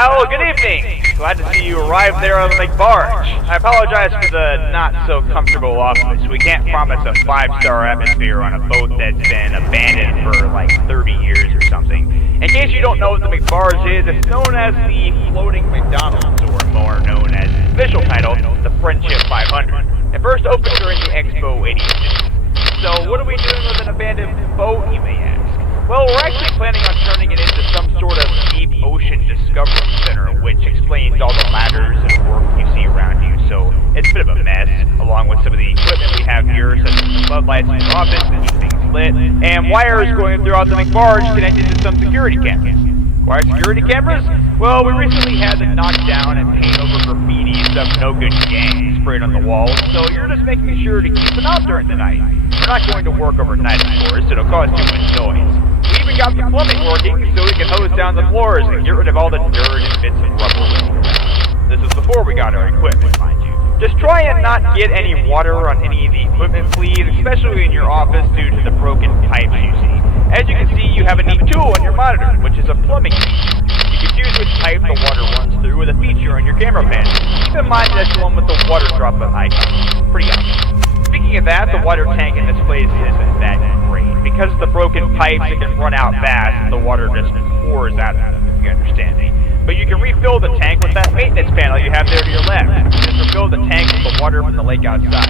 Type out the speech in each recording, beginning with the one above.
Well, good evening. Glad to see you arrive there on the barge. I apologize for the not-so-comfortable office. We can't promise a 5-star atmosphere on a boat that's been abandoned for like 30 years or something. In case you don't know what the McBarge is, it's known as the Floating McDonald's, or more known as its official title, the Friendship 500. It first opened during the Expo 86. So what are we doing with an abandoned boat, you may ask? Well, we're actually planning on turning it into some sort of deep ocean discovery center, which explains all the ladders and work you see around you. So it's a bit of a mess, along with some of the equipment we have here, such as the floodlights in the office to keep things lit, and wires going throughout the McBarge connected to some security cameras. Why security cameras? Well, we recently had to knock down and paint over graffiti some no-good gangs sprayed on the walls, so you're just making sure to keep them out during the night. We're not going to work overnight, of course, it'll cause too much noise. We even got the plumbing working so we can hose down the floors and get rid of all the dirt and bits of rubble laying around. This was before we got our equipment, mind you. Just try and not get any water on any of the equipment sleeves, especially in your office due to the broken pipes you see. As you can see, you have a neat tool on your monitor, which is a plumbing feature. You can choose which pipe the water runs through with a feature on your camera panel. Keep in mind that's the one with the water droplet icon. Pretty obvious. Speaking of that, the water tank in this place isn't that great. Because of the broken pipes, it can run out fast and the water just pours out of them, if you understand me. But you can refill the tank with that maintenance panel you have there to your left. Just refill the tank with the water from the lake outside.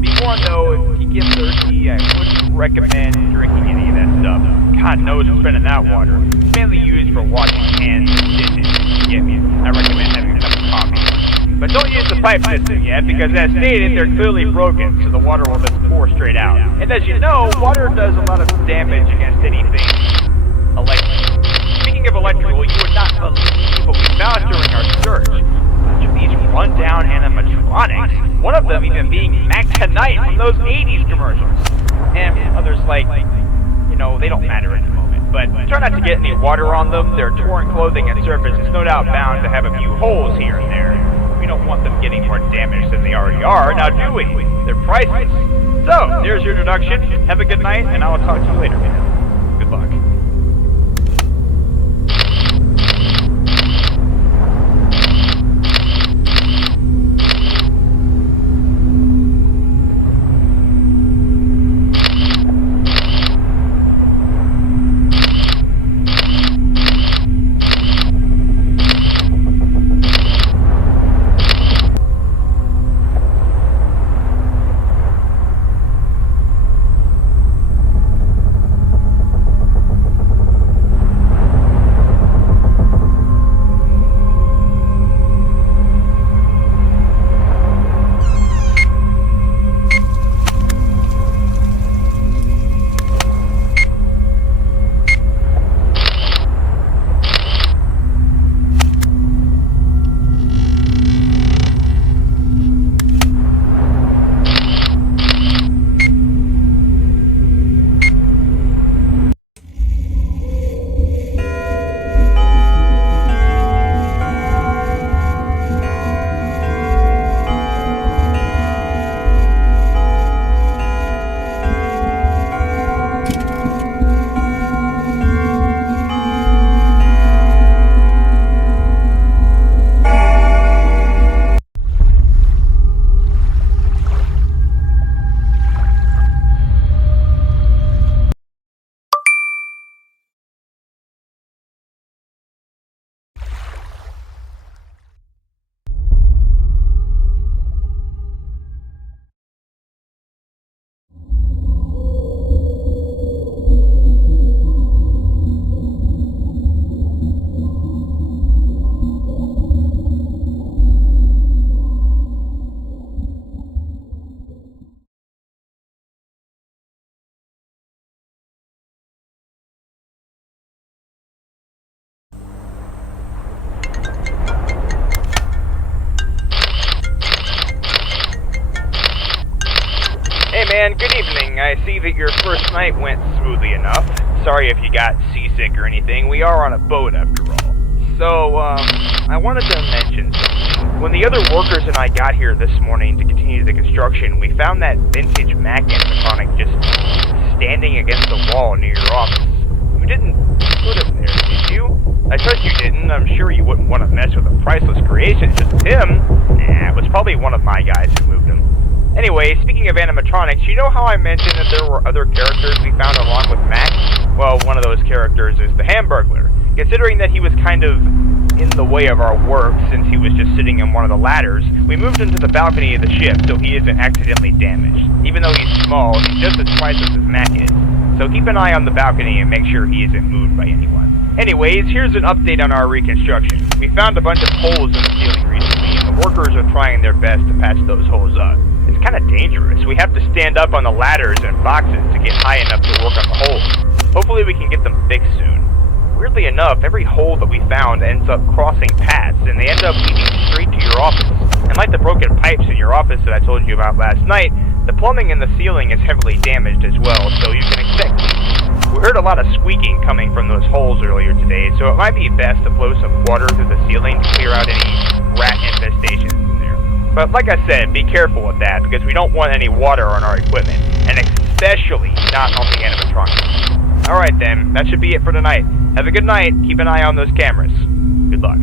Be warned though, if you get thirsty, I wouldn't recommend drinking any of that stuff. God knows who's spending that water. It's mainly used for washing hands and dishes. Get me? I recommend having a cup of coffee. But don't use the pipe system yet, because as stated, they're clearly broken, so the water will just pour straight out. And as you know, water does a lot of damage against anything electrical. Speaking of electrical, you would not believe what we found during our search. A bunch of these rundown animatronics, one of them even being Mac Tonight from those 80s commercials. And others like, you know, they don't matter at the moment. But try not to get any water on them. Their torn clothing and surface is no doubt bound to have a few holes here and there. We don't want them getting more damage than they already are, now do we? They're priceless. So, there's your introduction. Have a good night, and I will talk to you later, man. Good luck. Man, good evening. I see that your first night went smoothly enough. Sorry if you got seasick or anything. We are on a boat after all. So, I wanted to mention something. When the other workers and I got here this morning to continue the construction, we found that vintage Mac animatronic just standing against the wall near your office. We didn't put him there, did you? I trust you didn't. I'm sure you wouldn't want to mess with a priceless creation. Just him? Nah, it was probably one of my guys who moved him. Anyway, speaking of animatronics, you know how I mentioned that there were other characters we found along with Max? Well, one of those characters is the Hamburglar. Considering that he was kind of in the way of our work since he was just sitting in one of the ladders, we moved him to the balcony of the ship so he isn't accidentally damaged. Even though he's small, he's just as priceless as Mac is. So keep an eye on the balcony and make sure he isn't moved by anyone. Anyways, here's an update on our reconstruction. We found a bunch of holes in the ceiling recently, and the workers are trying their best to patch those holes up. It's kind of dangerous. We have to stand up on the ladders and boxes to get high enough to work on the holes. Hopefully we can get them fixed soon. Weirdly enough, every hole that we found ends up crossing paths, and they end up leading straight to your office. And like the broken pipes in your office that I told you about last night, the plumbing in the ceiling is heavily damaged as well, so you can expect leaks. We heard a lot of squeaking coming from those holes earlier today, so it might be best to blow some water through the ceiling to clear out any rat infestations in there. But like I said, be careful with that, because we don't want any water on our equipment, and especially not on the animatronics. Alright then, that should be it for tonight. Have a good night, keep an eye on those cameras. Good luck.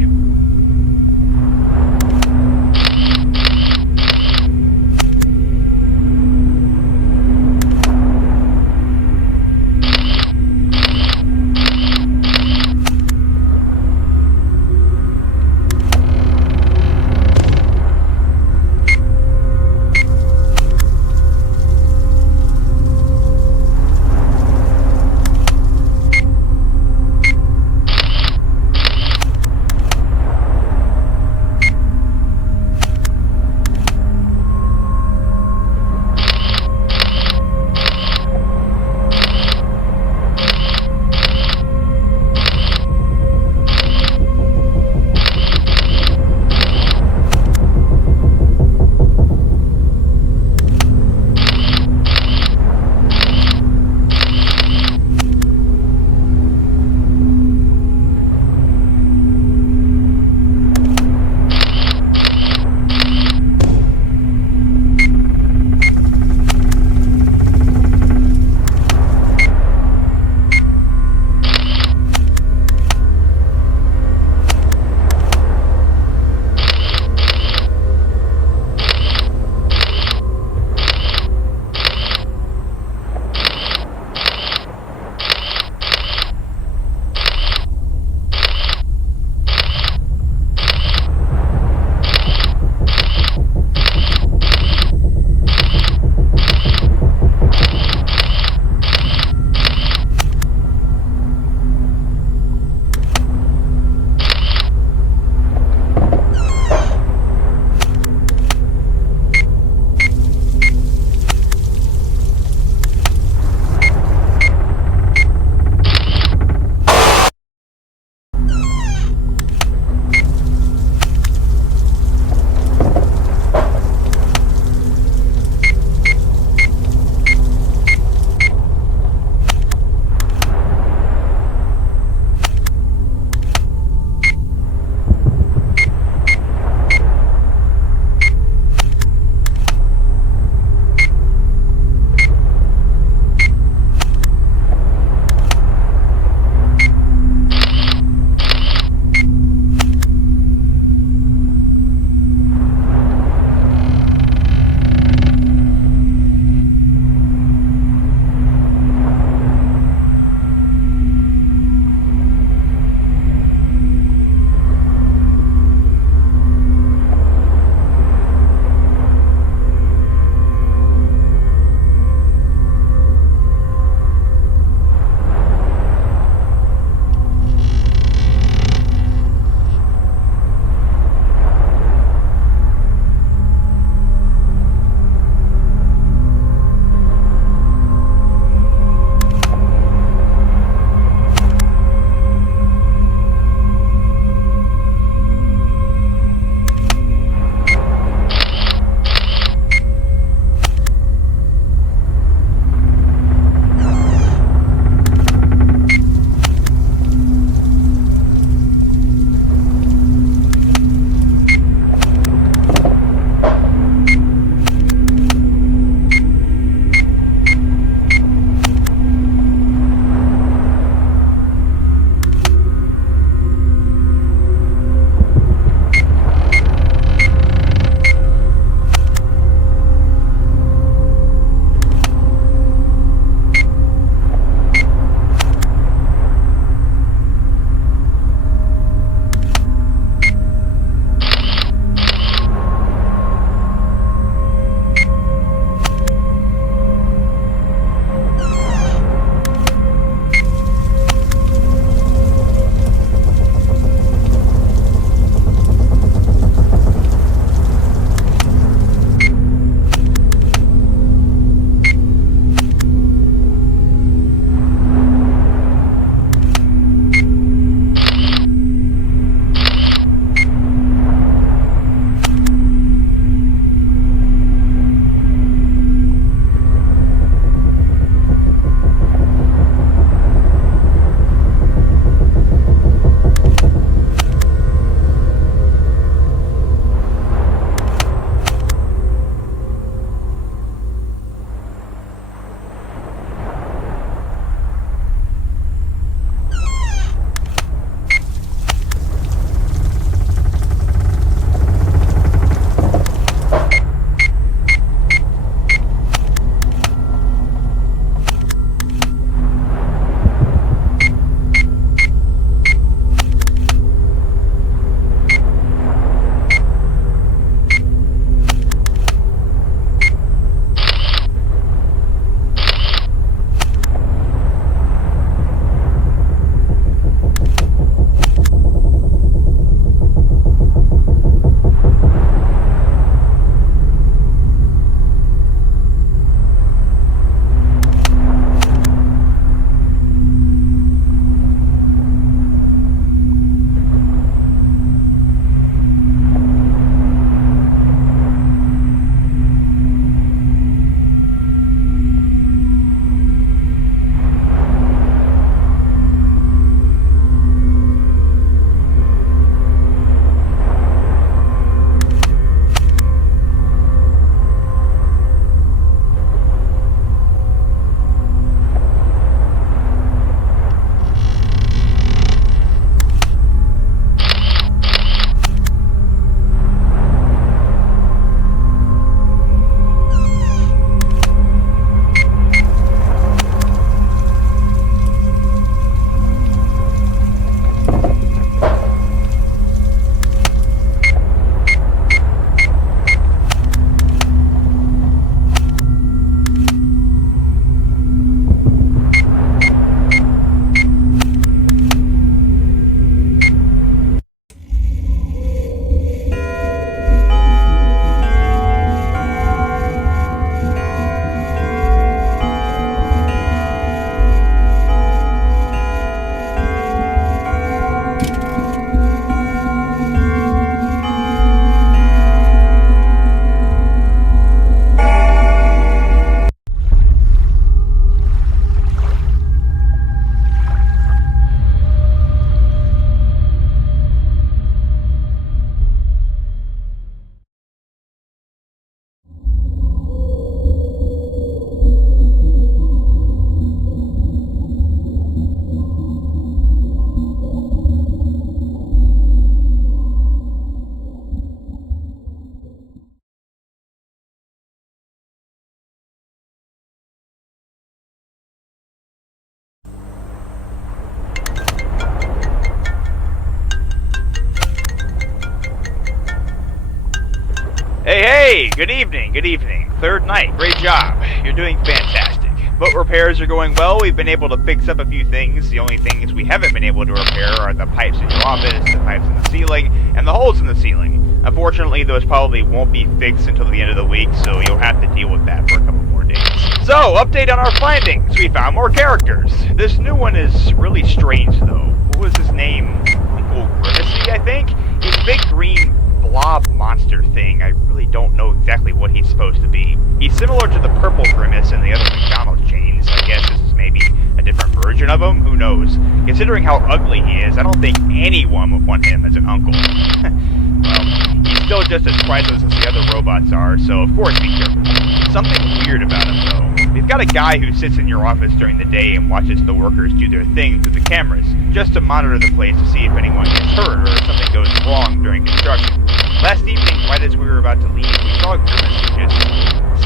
Hey, good evening, good evening. Third night, great job. You're doing fantastic. Boat repairs are going well. We've been able to fix up a few things. The only things we haven't been able to repair are the pipes in your office, the pipes in the ceiling, and the holes in the ceiling. Unfortunately, those probably won't be fixed until the end of the week, so you'll have to deal with that for a couple more days. So, update on our findings. We found more characters. This new one is really strange, though. What was his name? Uncle Grimacy, I think? He's a big green blob monster thing. I really don't know exactly what he's supposed to be. He's similar to the purple Grimace in the other McDonald's chains. I guess this is maybe a different version of him? Who knows? Considering how ugly he is, I don't think anyone would want him as an uncle. Well, he's still just as priceless as the other robots are, so of course be careful. Something weird about him, though. We've got a guy who sits in your office during the day and watches the workers do their thing through the cameras, just to monitor the place to see if anyone gets hurt or if something goes wrong during construction. Last evening, right as we were about to leave, we saw Grimace just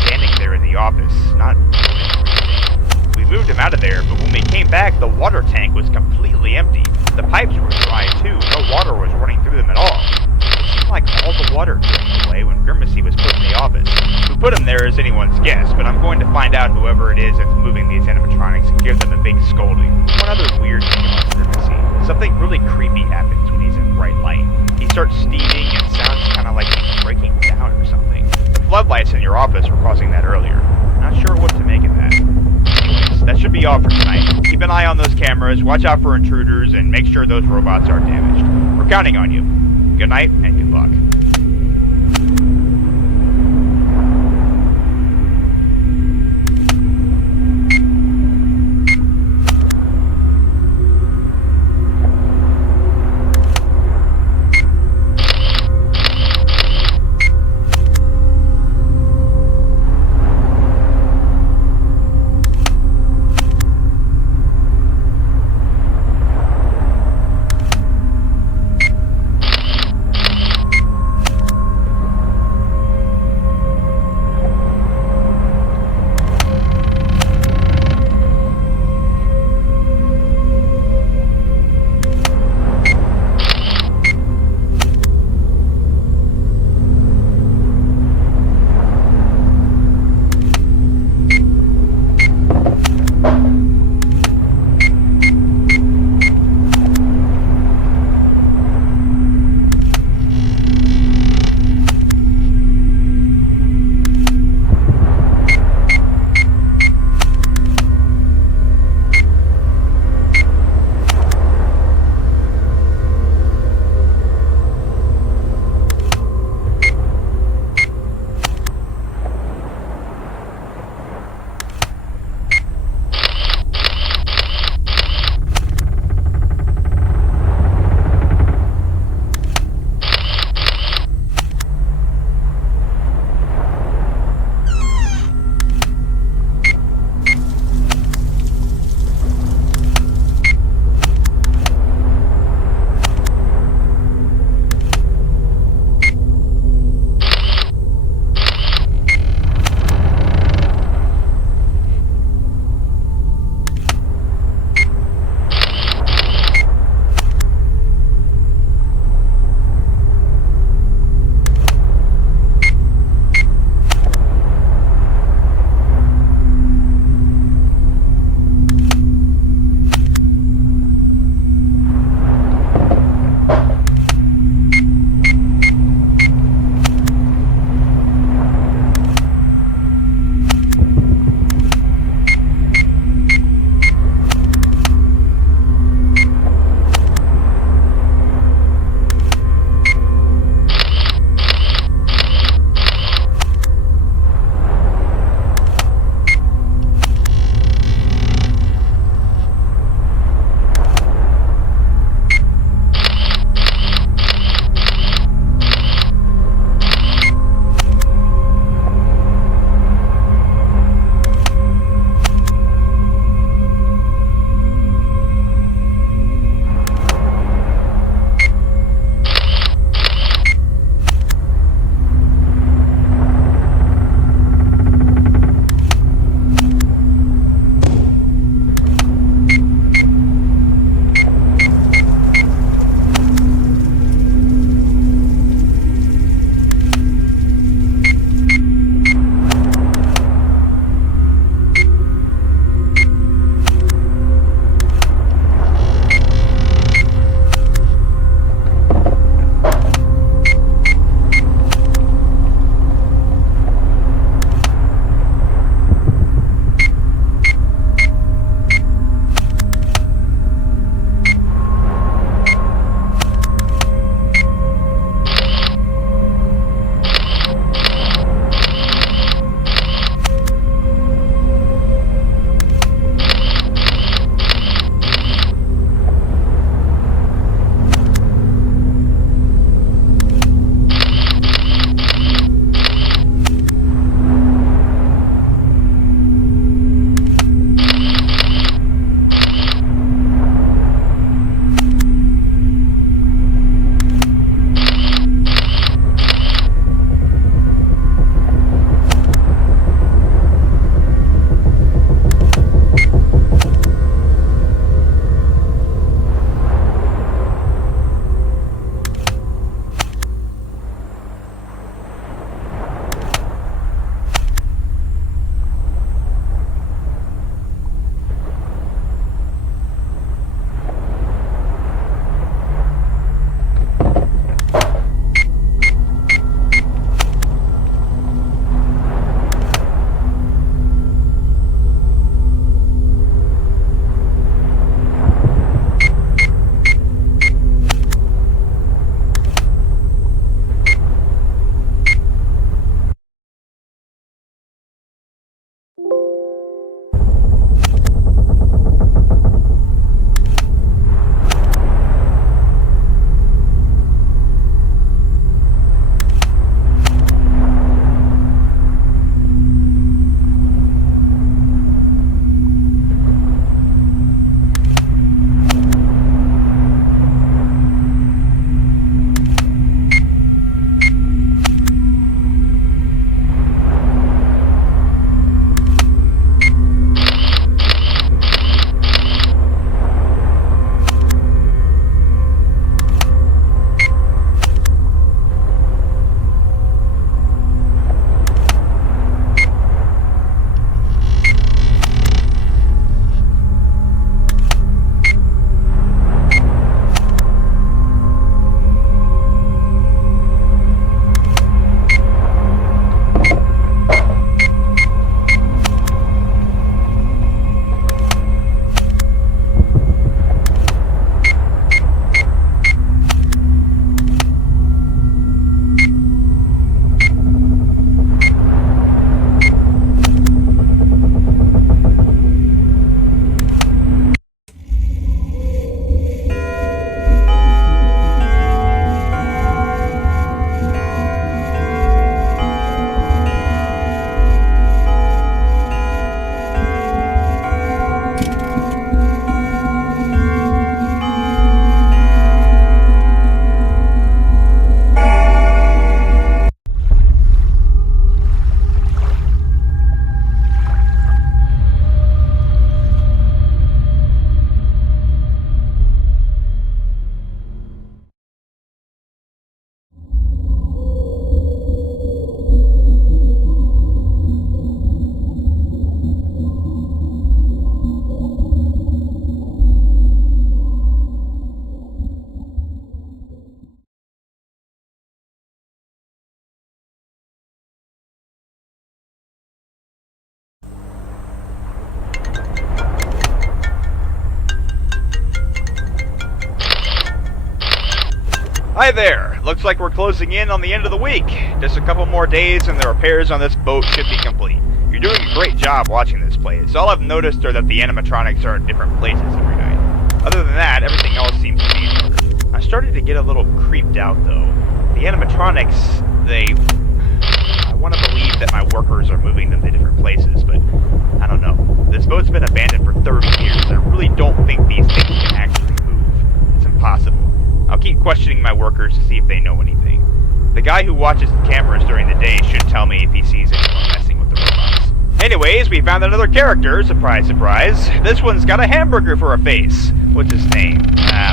standing there in the office, not doing anything. We moved him out of there, but when we came back, the water tank was completely empty. The pipes were dry, too. No water was running through them at all. It seemed like all the water drained away when Grimacy was put in the office. Who put him there is anyone's guess, but I'm going to find out whoever it is that's moving these animatronics and give them a big scolding. One other weird thing about Grimacy. Something really creepy happens when he's in bright light. He starts steaming and sounds kind of like he's breaking down or something. The floodlights in your office were causing that earlier. Not sure what to make of that. Anyways, that should be all for tonight. Keep an eye on those cameras, watch out for intruders, and make sure those robots aren't damaged. We're counting on you. Good night, and good luck. Hi there! Looks like we're closing in on the end of the week. Just a couple more days and the repairs on this boat should be complete. You're doing a great job watching this place. All I've noticed are that the animatronics are at different places every night. Other than that, everything else seems to be in order. I'm starting to get a little creeped out though. The animatronics, I want to believe that my workers are moving them to different places, but I don't know. This boat's been abandoned for 30 years. I really don't think these things can actually move. It's impossible. I'll keep questioning my workers to see if they know anything. The guy who watches the cameras during the day should tell me if he sees anyone messing with the robots. Anyways, we found another character, surprise, surprise. This one's got a hamburger for a face. What's his name?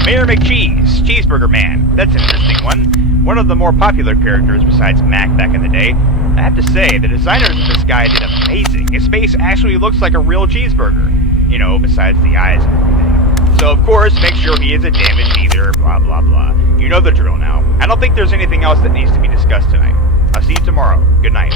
Mayor McCheese, Cheeseburger Man. That's an interesting one. One of the more popular characters besides Mac back in the day. I have to say, the designers of this guy did amazing. His face actually looks like a real cheeseburger. You know, besides the eyes and everything. So of course, make sure he isn't damaged either, blah blah blah. You know the drill now. I don't think there's anything else that needs to be discussed tonight. I'll see you tomorrow. Good night.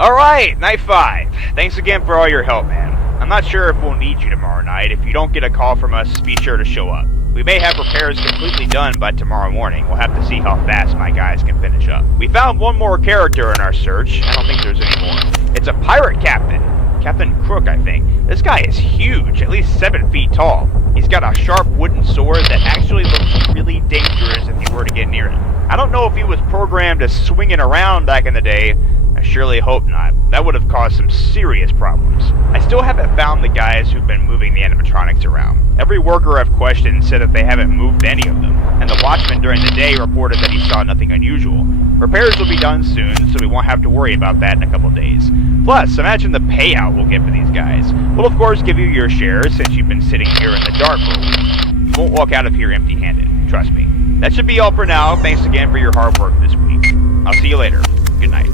Alright, night 5. Thanks again for all your help, man. I'm not sure if we'll need you tomorrow night. If you don't get a call from us, be sure to show up. We may have repairs completely done by tomorrow morning. We'll have to see how fast my guys can finish up. We found one more character in our search. I don't think there's any more. It's a pirate captain. Captain Crook, I think. This guy is huge, at least 7 feet tall. He's got a sharp wooden sword that actually looks really dangerous if you were to get near it. I don't know if he was programmed to swing it around back in the day. I surely hope not. That would have caused some serious problems. I still haven't found the guys who've been moving the animatronics around. Every worker I've questioned said that they haven't moved any of them, and the watchman during the day reported that he saw nothing unusual. Repairs will be done soon, so we won't have to worry about that in a couple days. Plus, imagine the payout we'll get for these guys. We'll of course give you your share since you've been sitting here in the dark for a week. You won't walk out of here empty-handed, trust me. That should be all for now. Thanks again for your hard work this week. I'll see you later. Good night.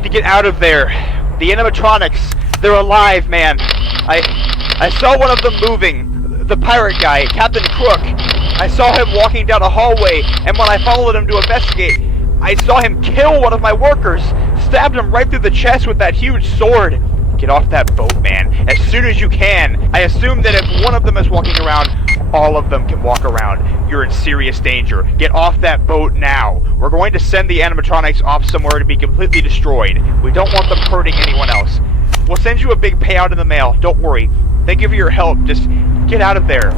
need to get out of there. The animatronics, they're alive, man. I saw one of them moving. The pirate guy, Captain Crook. I saw him walking down a hallway, and when I followed him to investigate, I saw him kill one of my workers. Stabbed him right through the chest with that huge sword. Get off that boat, man, as soon as you can. I assume that if one of them is walking around, all of them can walk around. You're in serious danger. Get off that boat now. We're going to send the animatronics off somewhere to be completely destroyed. We don't want them hurting anyone else. We'll send you a big payout in the mail. Don't worry. Thank you for your help. Just get out of there.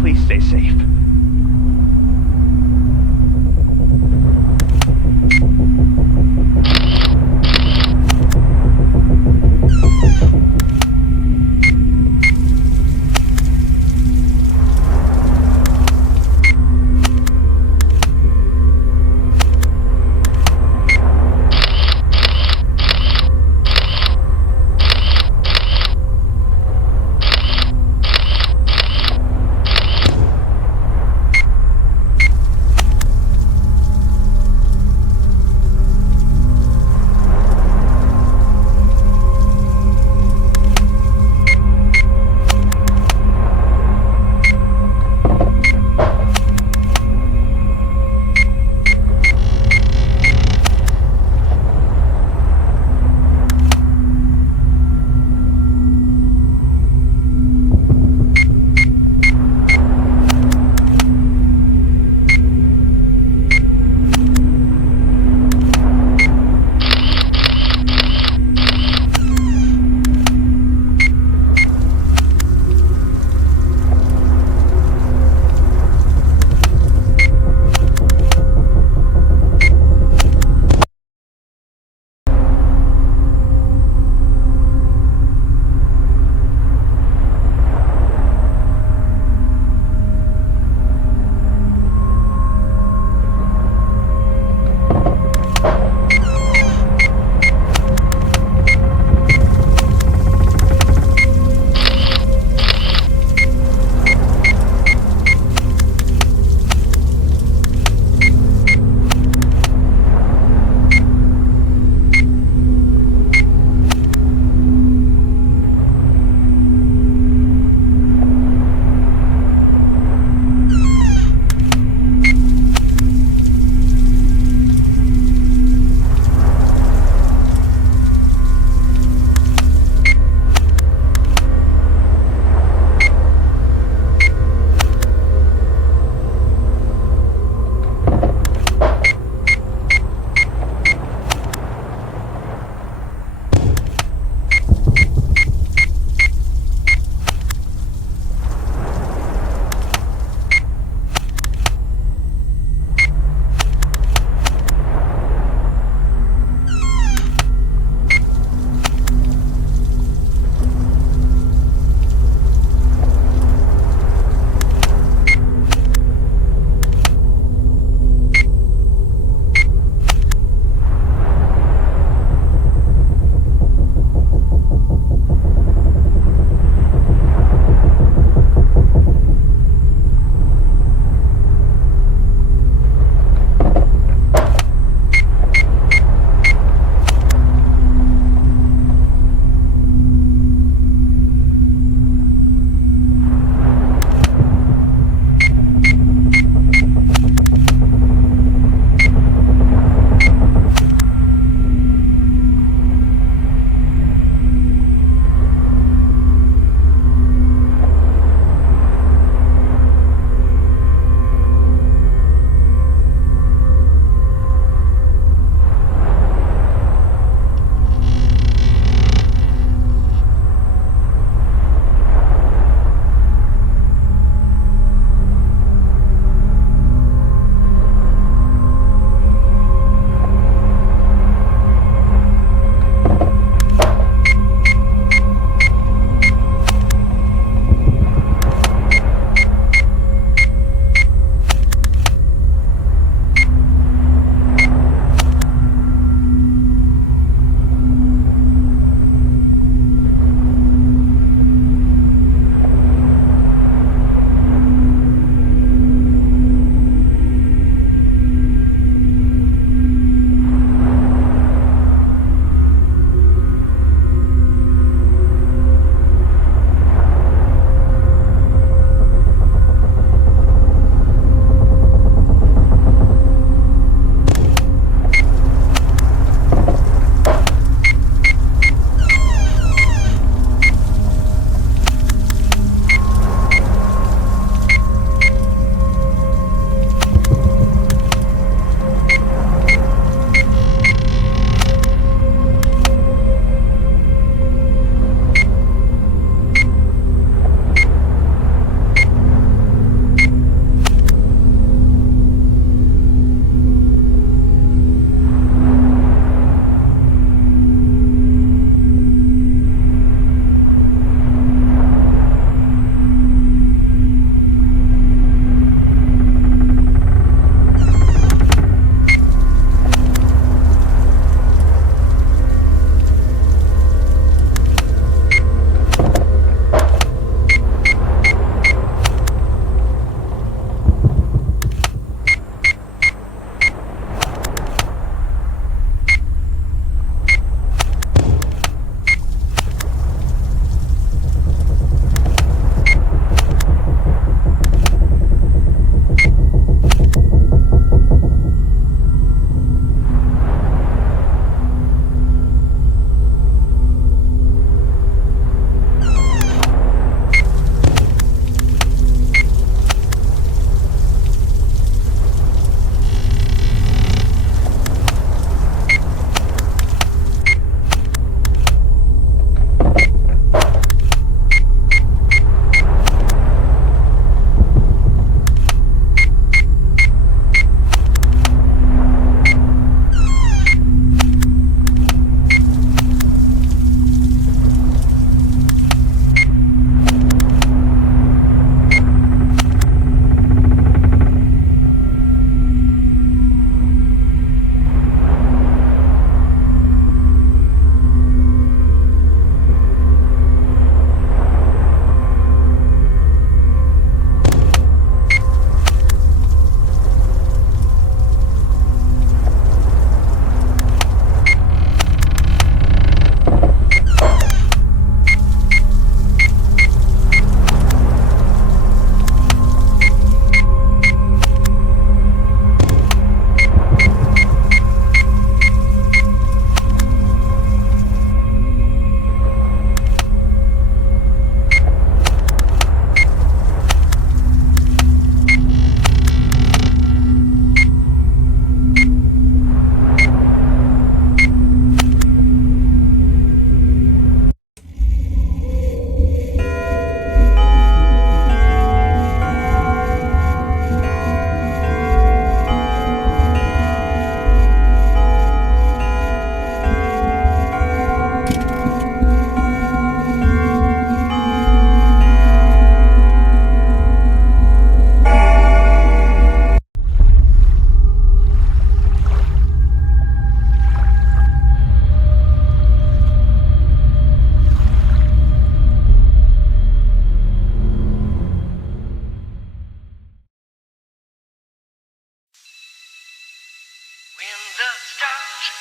Please stay safe.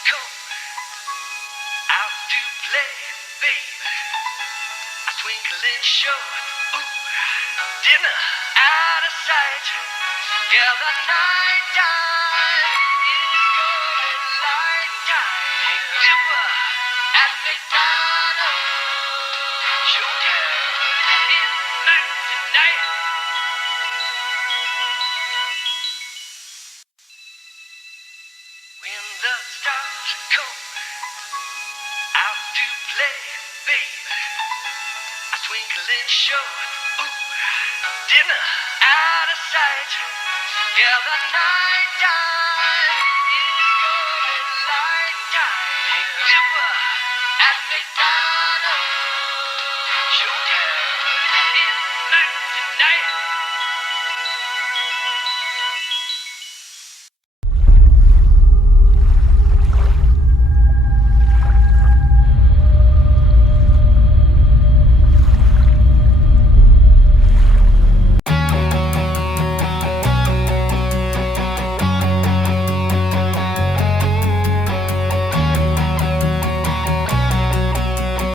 come out to play, babe. A twinkling show, ooh, dinner out of sight. Yeah, the night time is coming like time. Big Dipper at McDonald's. Showtime is night tonight. When the stars come out to play, babe. A twinkling show, ooh, dinner out of sight. Yeah, the night time is coming like time. Big Dipper at McDonald's.